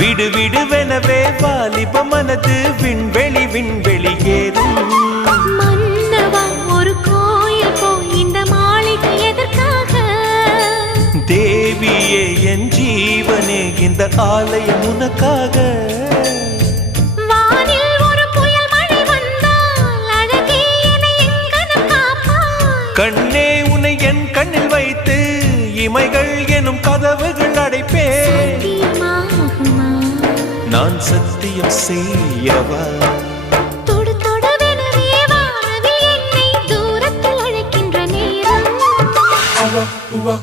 விடு விடுவெனவே வாலிப மனது விண்வெளி விண்வெளி ஏறும். மன்னவா ஒரு கோயில் போய் இந்த மாளிகை எதற்காக? தேவியே என் ஜீவனே இந்த ஆலயம் உனக்காக. வானில் ஒரு புயல் மழை வந்தால் அழகே என்னை எங்கனம் காப்பாய். கண்ணே உன்னை என் கண்ணில் வைத்து இமைகள் எனும் கதவுகள் அடைப்பேன். சத்தியமாகுமா? நான் சத்தியம் செய்யவா? தொடு தொடுவெனவே வானவில் என்னை தூரத்தில் அழைக்கின்ற நேரம். உவா